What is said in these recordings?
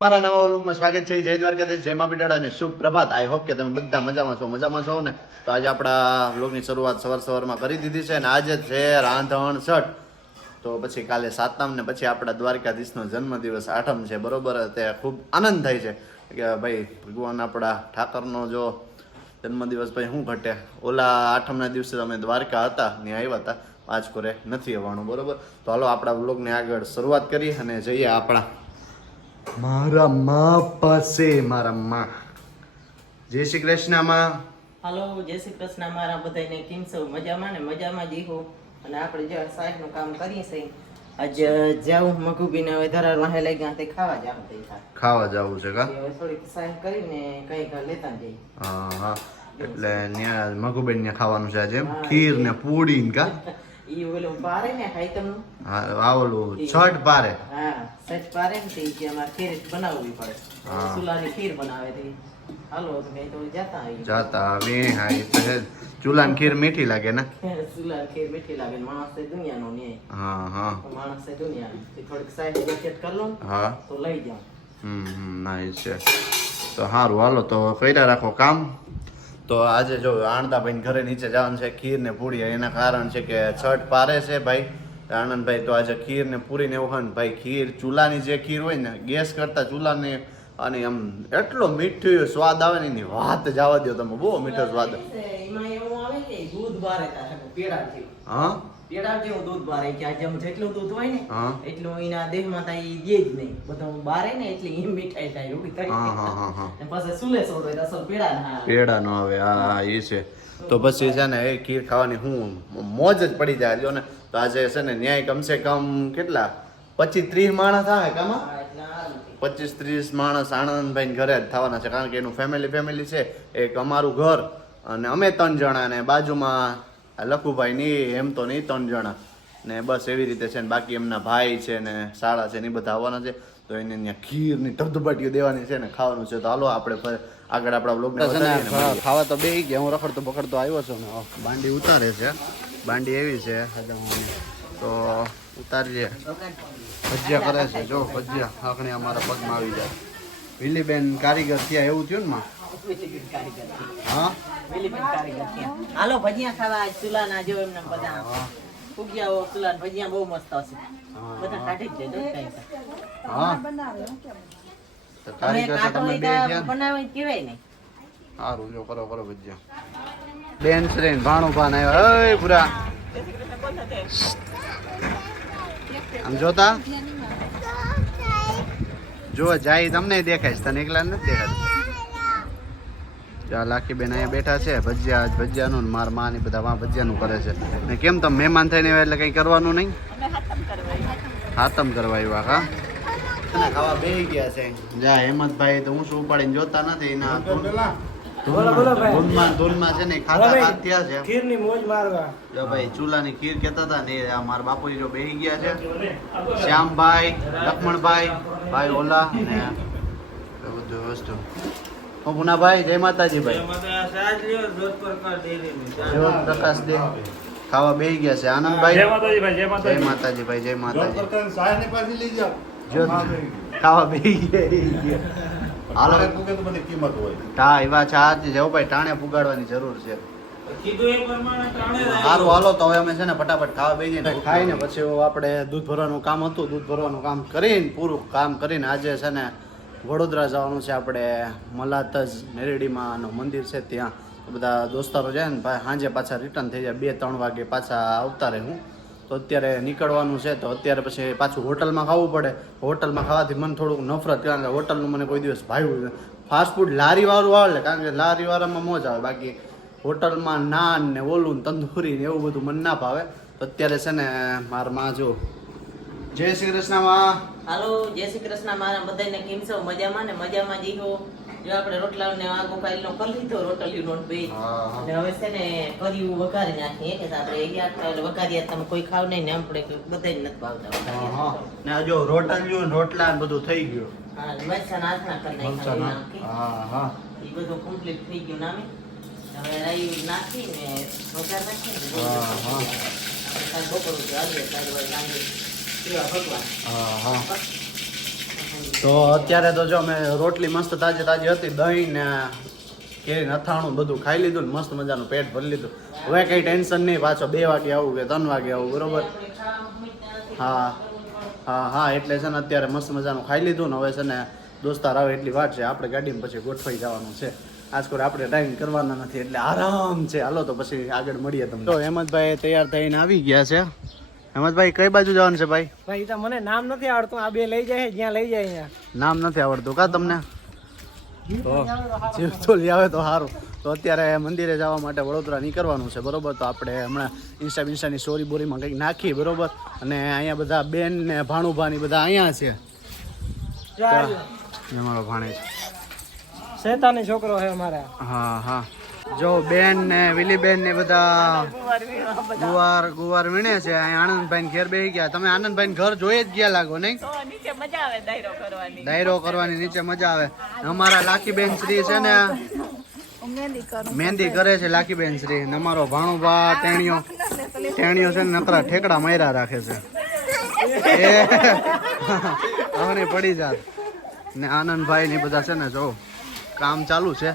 મારા નવા વ્લોગમાં સ્વાગત છે. જય દ્વારકાધીશ, જય મા બિટાડા અને શુભ પ્રભાત આઈ હોપ કે તમે બધા મજામાં છો મજામાં છો ને? તો આજે આપણા બ્લોગની શરૂઆત સવાર સવારમાં કરી દીધી છે અને આજે છે રાંધણ છઠ. તો પછી કાલે સાતમ ને પછી આપણા દ્વારકાધીશનો જન્મદિવસ આઠમ છે. બરોબર? તે ખૂબ આનંદ થાય છે. કે ભાઈ, ભગવાન આપણા ઠાકરનો જો જન્મદિવસ ભાઈ શું ઘટે? ઓલા આઠમના દિવસે અમે દ્વારકા હતા ને આવ્યા હતા. પાંચ કોરે નથી આવવાનું. બરોબર? તો હાલો આપણા બ્લોગને આગળ શરૂઆત કરી અને જઈએ આપણા મારા મા પાસે મારા મા. જય શ્રી કૃષ્ણમાં. હાલો જય શ્રી કૃષ્ણ મારા બધાને કેમ છો? મજામાં ને? મજામાં જ હો. અને આપણે જે સાહેબનું કામ કરીએ છીએ આજ જાઉં મગુબીને હવે ધરાર વાહે લઈ ગયા તે ખાવા જાવ તે ખાવા જાવું છે કા? થોડીક સાહેબ કરીને કઈ લેતા જઈએ. હા હા. એટલે ન્યા મગુબેન ને ખાવાનું છે આજે ખીર ને પૂડી ને કા? ઈ ઓલું પારે ને હાઈતમનું હા આવેલું છઠ પારે. હા સચ પારે ને તે કે અમારે ખીર બનાવવી પડે. ચૂલાની ખીર બનાવે તે. હાલો તો કઈ તો જતા આવી જાતા હવે હા એ તો ચૂલાની ખીર મીઠી લાગે ને? સુલા ખીર મીઠી લાગે ને માણસ છે દુનિયાનો ન્યાય. હા હા. માણસ તે થોડીક સાહેબ બચત કરી લો ને હા. તો લઈ જાઉં હમ નાઈસ છે. તો સારું હાલો તો કર્યા રાખો કામ. તો આજે જો આણંદાભાઈ ઘરે નીચે જવાનું છે ખીર ને પૂરી. એના કારણ છે કે છઠ પારે છે ભાઈ. આનંદભાઈ તો આજે ખીર ને પૂરી ને એવું ભાઈ ખીર ચૂલાની જે ખીર હોય ને ગેસ કરતા ચૂલાની અને આમ એટલો મીઠું સ્વાદ આવે ને એની વાત જવા દો તમે. બહુ મીઠો સ્વાદ. એમાં જેવું હા દૂધ બારે કે આજે જેટલું દૂધ હોય ને એટલું એના દેહમાં થાય દે જ નહીં. બધું બારે ને એટલે એમ મીઠાઈ થાય એવું થાય. ને પછી સુલે સોડ તો અસલ પેડા ના પેડા નો આવે હા એ છે. તો પછી છે ને એ ખીર ખાવાની હું મોજ જ પડી જાય જો ને. તો આજે છે ને ન્યાય કમસે કમ કેટલા? પચીસ ત્રીસ માણસ થાય કામાં. પચીસ ત્રીસ માણસ આનંદભાઈ ઘરે જ થવાના છે કારણ કે એનું ફેમિલી ફેમિલી છે. એક અમારું ઘર અને અમે ત્રણ જણા ને બાજુમાં આ લખુભાઈ ની એમ તો નહીં ત્રણ જણા. ને બસ એવી રીતે છે ને બાકી એમના ભાઈ છે ને શાળા છે ને એ બધા આવવાના છે. તો એને ત્યાં ખીરની ધબધબાટીઓ દેવાની છે ને ખાવાનું છે. તો હાલો આપણે આગળ આપણા બ્લોગ ખાવા તો બે ગયા. હું રખડતો પકડતો આવ્યો છું ને. બાંડી ઉતારે છે. બાંડી એવી છે તો ઉતારીએ. ભજીયા કરે છે. જો ભજીયા. આખણે અમારા પગમાં આવી જાય. વિલીબેન કારીગર થયા એવું થયું ને. હા. હાલો ભજીયા ખાવા આજ ચૂલાના જો એમને બધા. ફુગિયાઓ ચૂલાના ભજીયા બહુ મસ્ત હશે. બધા કાઢી જ લેજો ને? ને બેન શ્રી ભાણું ભાન આવ્યો. પૂરા આમ જોતા? જો જાય તમને દેખાય છે તને એકલા નથી દેખાતું. લાખી બેન અહીંયા બેઠા છે ભજીયા આજ ભજીયાનું ને મારમાં ને બધા વાં ભજીયાનું કરે છે. ને કેમ તમે મહેમાન થઈને આવ્યા એટલે કંઈ કરવાનું નહીં? હાતમ કરવા આવ્યા હા? ખાવા બેહી ગયા છે. જા હેમંતભાઈ તો હું શું ઉપાડીને જોતા નથી એના ધૂનમાં ધૂનમાં છે ને ખાતા ખાત થયા છે. ખીરની મોજ મારવા. જો ભાઈ ચૂલાની ખીર કહેતા હતા ને આ મારા બાપુજી જો બેહી ગયા છે. શ્યામભાઈ લક્ષ્મણભાઈ ભાઈ ઓલા ને બધું વસ્તુ. પુનાભાઈ જય માતાજી ભાઈ. જો પ્રકાશ દે. ખાવા બેહી ગયા છે. આનંદભાઈ? જય માતાજી ભાઈ જય જય માતાજી ખાવા બેહી ગયા. હાલો. હા એવા ચા જવું ભાઈ ટાણે પુગાડવાની જરૂર છે. સારું હાલો તો હવે અમે છે ને ફટાફટ ખાવા બેસી ને ખાઈને પછી આપણે દૂધ ભરવાનું કામ હતું. દૂધ ભરવાનું કામ કરીને પૂરું કામ કરીને આજે છે ને વડોદરા જવાનું છે આપણે મલાતજ નેરડીમાં મંદિર છે ત્યાં. બધા દોસ્તારો જાય ને ભાઈ સાંજે પાછા રિટર્ન થઈ જાય. બે, ત્રણ વાગે પાછા આવતા રહે હું. તો અત્યારે નીકળવાનું છે. તો અત્યારે પછી પાછું હોટલમાં ખાવું પડે. હોટલમાં ખાવાથી મને થોડુંક નફરત કારણ કે હોટલનું મને કોઈ દિવસ ભાવ્યું ફાસ્ટ ફૂડ લારીવાળું આવે કારણ કે લારીવાળામાં મોજ આવે. બાકી હોટલમાં નાન ને ઓલું ને તંદુરી ને એવું બધું મને ના ભાવે. તો અત્યારે છે ને મારા માં જો જય શ્રી કૃષ્ણમાં. હાલો જય શ્રી કૃષ્ણ. મારા બધાને કેમ છો? મજામાં ને? મજામાં જીવો જો આપણે રોટલા ને આગો નો કરી લીધો રોટલી નો બે. અને હવે છે ને કર્યું વઘારી નાખીએ. કે આપણે અગિયાર એટલે વઘારીયા તમે કોઈ ખાવ નહીં ને આપણે બધાય નથી ભાવતા. ને જો રોટલીઓ રોટલા બધું થઈ ગયું. હા મરચાં નાખના કરી નાખી. હા હા. એ બધું કમ્પ્લીટ થઈ ગયું નામે. હવે રાઈ નાખીને વઘાર નાખીને હા, હા. બપોર સુધી આવીએ કાલ તો અત્યારે તો જો અમે રોટલી મસ્ત તાજી તાજી હતી, દહીં ને કેરી અથાણું બધું ખાઈ લીધું ને મસ્ત મજાનું પેટ ભરી લીધું. હવે કઈ ટેન્શન નહીં, પાછો બે વાગે આવું કે ત્રણ વાગે આવું, બરોબર? હા હા હા, એટલે છે ને અત્યારે મસ્ત મજાનું ખાઈ લીધું ને હવે છે ને દોસ્તાર આવે એટલી વાત છે, આપણે ગાડીમાં પછી ગોઠવાઈ જવાનું છે. આજકોર આપણે ટાઈમ કરવાના નથી, એટલે આરામ છે. હાલો તો પછી આગળ મળીએ તમને. તો હેમંતભાઈ તૈયાર થઈને આવી ગયા છે. હેમંતભાઈ કઈ બાજુ જવાનું છે ભાઈ? ભાઈ તો મને નામ નથી આવડતું. આ બે લઈ જાય જ્યાં લઈ જાય અહીંયા. નામ નથી આવડતું. કા તમને? તો જીવ તો લઈ આવે તો સારું તો અત્યારે મંદિરે જવા માટે વડોદરા નીકળવાનું છે બરોબર? તો આપણે હમણાં ઇન્સ્ટા ઇન્સ્ટાની સ્ટોરી બોરીમાં કંઈક નાખી બરોબર? અને અહીંયા બધા બેન ને ભાણુભાની બધા અહીંયા છે. અમારો ભાણેજ. શેતાની છોકરો છે અમારા. હા હા. જો બેન ને વિલી બેન ને બધા ગુવાર ગુવાર વીણે છે. અહીંયા આનંદભાઈ ને ઘેર બેસી ગયા. તમે આનંદભાઈ ઘર જોઈ જ ગયા લાગો નહીં? ડાયરો કરવાની. નીચે મજા આવે. અમારા લાખીબેન શ્રી છે ને મહેંદી કરે છે લાખીબેન શ્રી. ને અમારો ભાણુભા ટેણીઓ ટેણીઓ છે ને નકરા ઠેકડા માર્યા રાખે છે. હવે પડી જાત. ને આનંદભાઈ ને બધા છે ને જો કામ ચાલુ છે.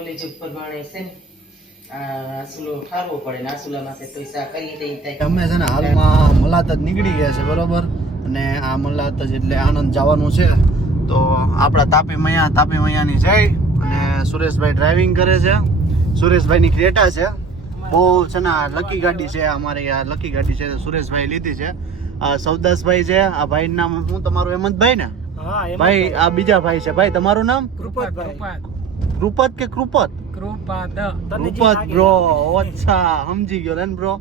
કોલેજ ઉપર ભણે છે ને. અમે છે હાલમાં મલાત જ નીકળી ગયા છે બરોબર? અને આ મલાત જ એટલે આનંદ જવાનું છે. તો આપણા તાપી મૈયા તાપી મૈયાની જઈ અને સુરેશભાઈ ડ્રાઇવિંગ કરે છે. સુરેશભાઈની ક્રેટા છે. બહુ છે ને આ લકી ગાડી છે અમારી આ લકી ગાડી છે સુરેશભાઈ લીધી છે. આ સૌદાસભાઈ છે આ ભાઈનું નામ હું તમારું હેમંતભાઈ ને? ભાઈ આ બીજા ભાઈ છે. ભાઈ તમારું નામ? કૃપતભાઈ કૃપત કે કૃપત? કૃપત. રૂપત બ્રો અચ્છા. સમજી ગયો ને બ્રો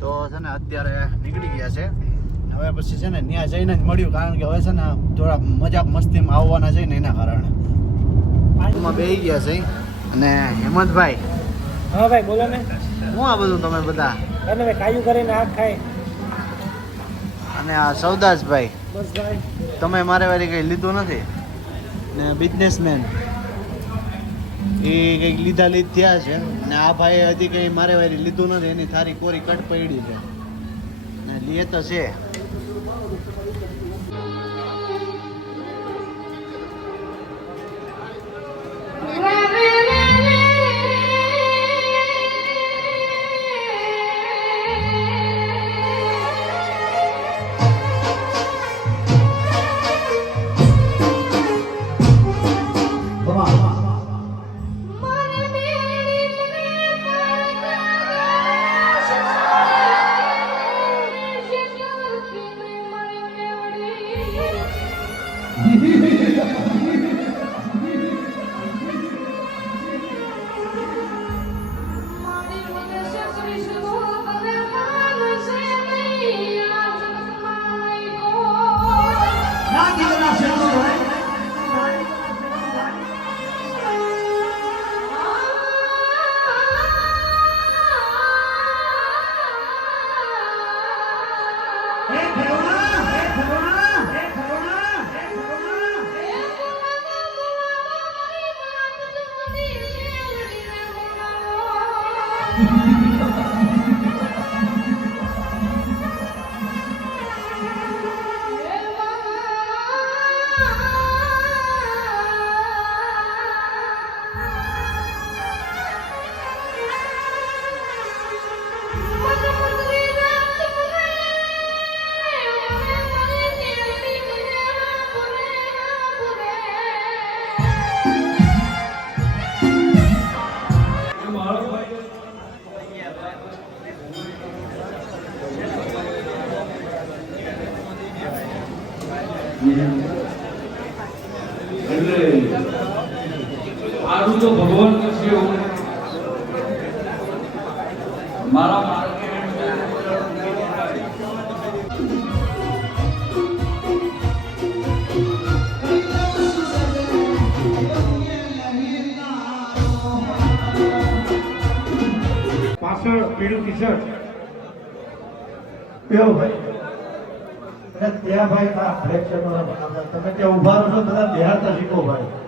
તો છે ને અત્યારે નીકળી ગયા છે. હવે પછી છે ને ત્યાં જઈને જ મળ્યું કારણ કે હવે છે ને થોડા મજાક મસ્તીમાં આવવાના છે ને એના કારણે. એમાં બેસી ગયા છે. અને હેમંતભાઈ હા ભાઈ બોલો ને. શું આ બધું તમે બધા? અને ભાઈ કાયું કરીને આગ ખાય. અને આ સૌદાસભાઈ બસ ભાઈ. તમે મારે વારી કંઈ લીધું નથી? ને બિઝનેસમેન એ કંઈક લીધા લીધ થયા છે. ને આ ભાઈ હજી કંઈ મારે વારી લીધું નથી. એની થારી કોરી કટ પડી છે. ને લે તો છે. એટલે આનું તો ભગવાન કરશે મારા માર્કેટ પાછળ પીળું ટી શર્ટ કેવો ભાઈ. અને ત્યાં ભાઈ તમે ત્યાં ઊભા રહો છો બધા બેહાતા શીખો ભાઈ.